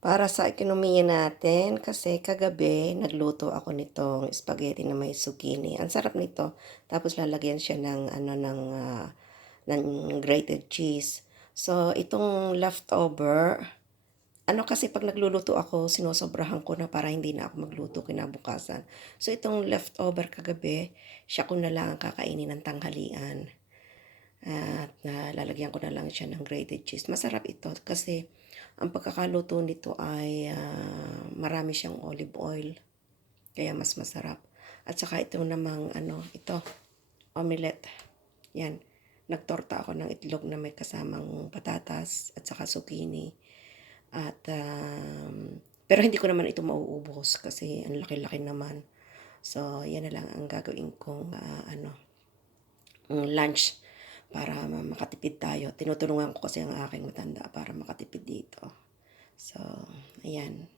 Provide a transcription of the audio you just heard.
Para sa ekonomiya natin, kasi kagabi nagluto ako nitong spaghetti na may zucchini. Ang sarap nito. Tapos lalagyan siya ng ano ng grated cheese. So itong leftover, ano kasi 'pag nagluluto ako, sinosobrahan ko na para hindi na ako magluto kinabukasan. So itong leftover kagabi, siya ko na lang ang kakainin ng tanghalian. At lalagyan ko na lang siya ng grated cheese. Masarap ito kasi ang pagkakaluto nito ay marami siyang olive oil. Kaya mas masarap. At saka ito namang ito, omelette. Yan. Nagtorta ako ng itlog na may kasamang patatas at saka zucchini. At pero hindi ko naman ito mauubos kasi ang laki-laki naman. So, yan na lang ang gagawin kong lunch para makatipid tayo. Tinutulungan ko kasi ang aking matanda para makatipid dito. So, ayan.